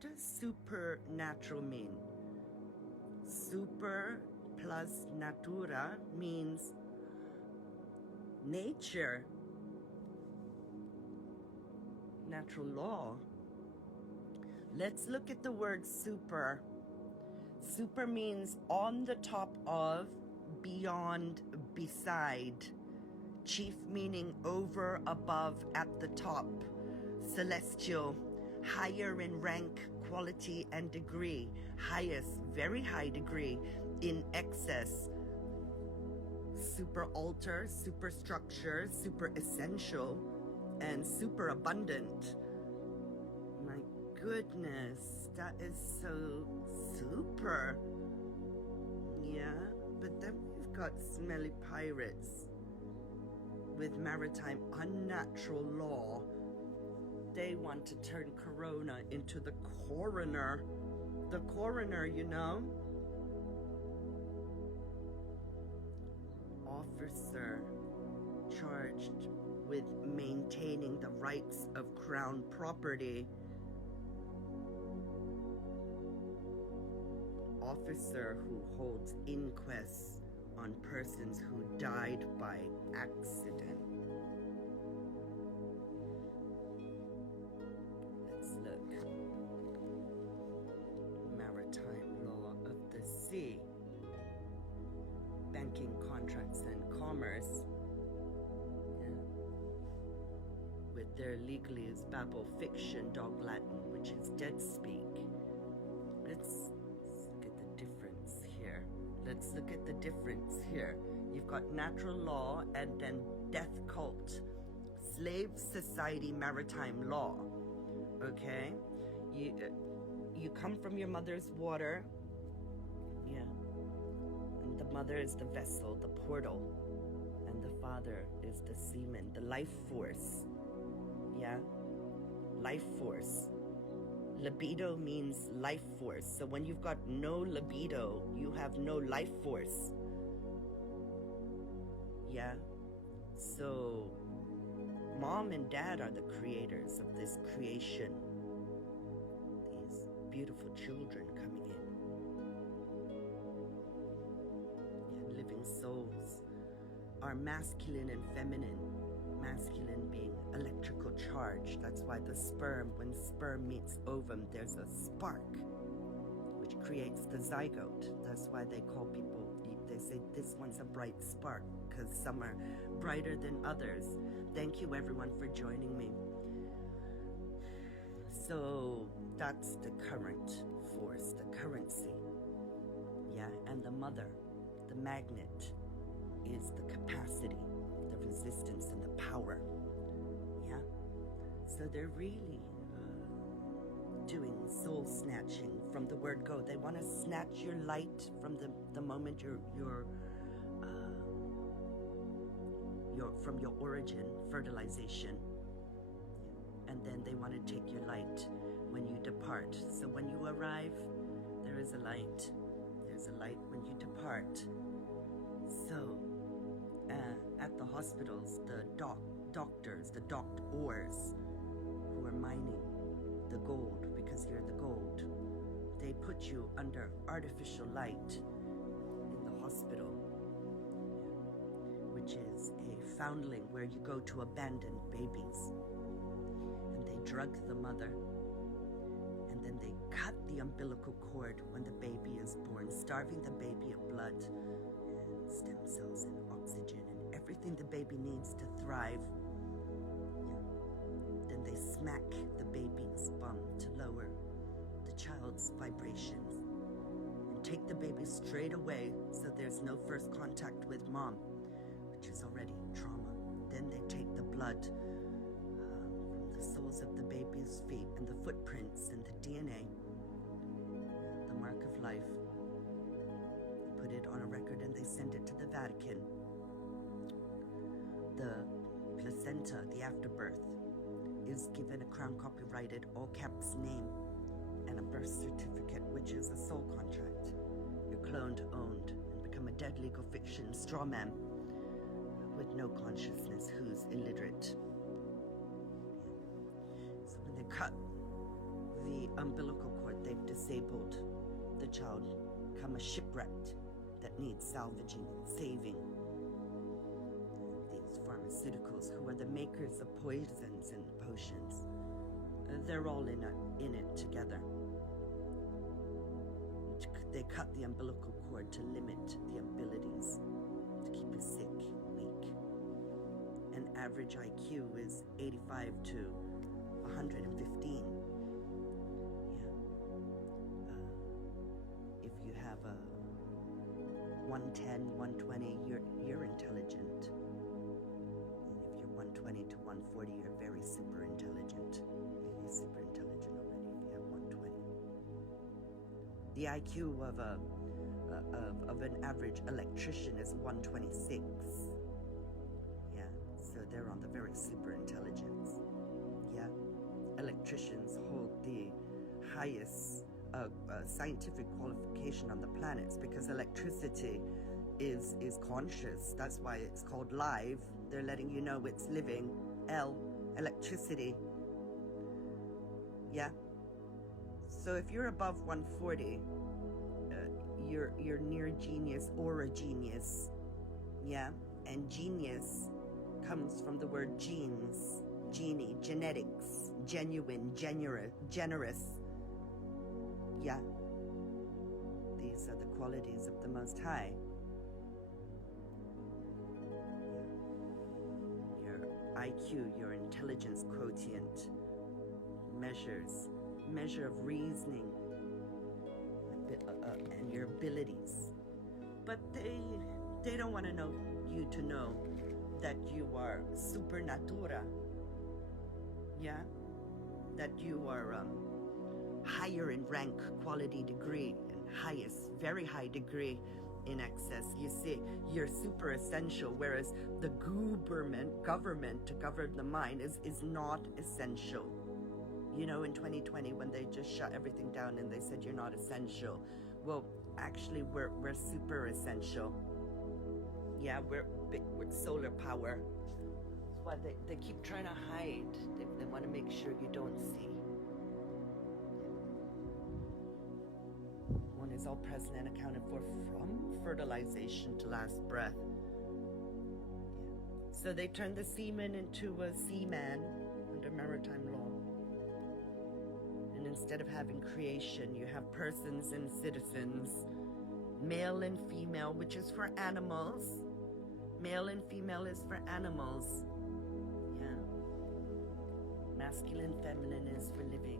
does supernatural mean? Super plus natura means nature, natural law. Let's look at the word super. Super means on the top of, beyond, beside. Chief meaning over, above, at the top. Celestial, higher in rank, quality, and degree. Highest, very high degree, in excess. Super altar, super structure, super essential, and super abundant. My goodness, that is so super. Yeah, but then we've got smelly pirates with maritime unnatural law. They want to turn Corona into the coroner. The coroner, you know. Officer charged with maintaining the rights of crown property. Officer who holds inquests on persons who died by accident. Let's look. Maritime law of the sea. Banking, contracts, and commerce. Yeah. With their legalese, babble, fiction, dog Latin, which is dead speak. Let's look at the difference here. Let's look at the difference here. You've got natural law and then death cult. Slave society maritime law. Okay? You come from your mother's water. Yeah. And the mother is the vessel, the portal. And the father is the seaman, the life force. Yeah? Life force. Libido means life force. So when you've got no libido, you have no life force. Yeah? So mom and dad are the creators of this creation. These beautiful children coming in. Yeah, living souls are masculine and feminine. Masculine being electrical charge. That's why the sperm, when sperm meets ovum, there's a spark which creates the zygote. That's why they call people, they say this one's a bright spark, because some are brighter than others. Thank you everyone for joining me. So that's the current force, the currency. Yeah, and the mother, the magnet, is the capacity, the resistance, and the power. Yeah, so they're really doing soul snatching from the word go. They want to snatch your light from the moment you're from your origin, fertilization, and then they want to take your light when you depart. So when you arrive, there is a light. There's a light when you depart. So at the hospitals, the doctors, the doctors who are mining the gold, because you're the gold, they put you under artificial light in the hospital, which is a foundling where you go to abandon babies, and they drug the mother, and then they cut the umbilical cord when the baby is born, starving the baby of blood and stem cells and oxygen and everything the baby needs to thrive. Then they smack the baby's bum to lower the child's vibrations and take the baby straight away so there's no first contact with mom, which is already trauma. Then they take the blood from the soles of the baby's feet and the footprints and the DNA, the mark of life. They put it on a record and they send it to the Vatican. The placenta, the afterbirth, is given a crown copyrighted all caps name and a birth certificate, which is a soul contract. You're cloned, owned, and become a dead legal fiction straw man with no consciousness who's illiterate. So when they cut the umbilical cord, they've disabled the child, become a shipwrecked that needs salvaging, saving. These pharmaceuticals, who are the makers of poisons and potions, they're all in it together. They cut the umbilical cord to limit the abilities, to keep you sick, weak. An average IQ is 85 to 115. If you have a 110, 120, you're intelligent. And if you're 120 to 140, you're very super intelligent. You're super intelligent already if you have 120. The IQ of an average electrician is 126. Yeah, so they're on the very super intelligence. Yeah, electricians hold the highest scientific qualification on the planets, because electricity is conscious. That's why it's called live. They're letting you know it's living. Electricity. Yeah. So if you're above 140, you're near genius or a genius. Yeah. And genius comes from the word genes, genie, genetics, genuine, generous. Yeah. These are the qualities of the Most High. Your IQ, your intelligence quotient, measure of reasoning, and your abilities. But they don't want to know you to know that you are supernatura. Yeah? That you are higher in rank, quality, degree, and highest, very high degree in excess. You see, you're super essential, whereas the government to govern the mind is not essential. You know, in 2020, when they just shut everything down and they said you're not essential. Well, actually, we're super essential. Yeah, we're big with solar power. That's why they keep trying to hide. They want to make sure you don't see. One is all present and accounted for from fertilization to last breath. So they turned the seaman into a seaman under maritime law. And instead of having creation, you have persons and citizens, male and female, which is for animals. Male and female is for animals. Yeah. Masculine, feminine is for living.